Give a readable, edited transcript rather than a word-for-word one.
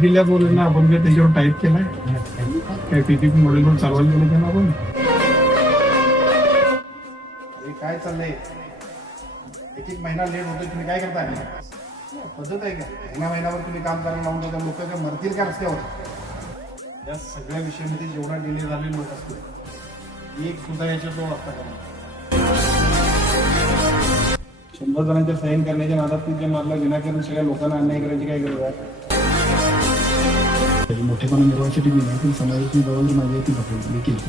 जिल्ह्यात बोलले ना आपण काय त्याच्यावर टाईप केलाय काय पीपीपी मॉडेलवर चालवायला गेलं का ना आपण काय चाललंय एक एक महिना लेट होतोय तुम्ही काय करताय पद्धत आहे का महिनाभर तुम्ही काम करायला लावून देता लोक काय मरतील का रस्त्यावर या सगळ्या विषयामध्ये जेवढा डिले झालेले लोक असतील एक सुद्धा याच्यात वाचता करा 100 जणांच्या साईन करण्याच्या नादात जे मारला विनाकारण सगळ्या लोकांना अन्याय करायची काय गरज आहे मोठेपणा मिळवायसाठी मी नाही समाजाची जबाबदारी माझी आहे ती बघायची केली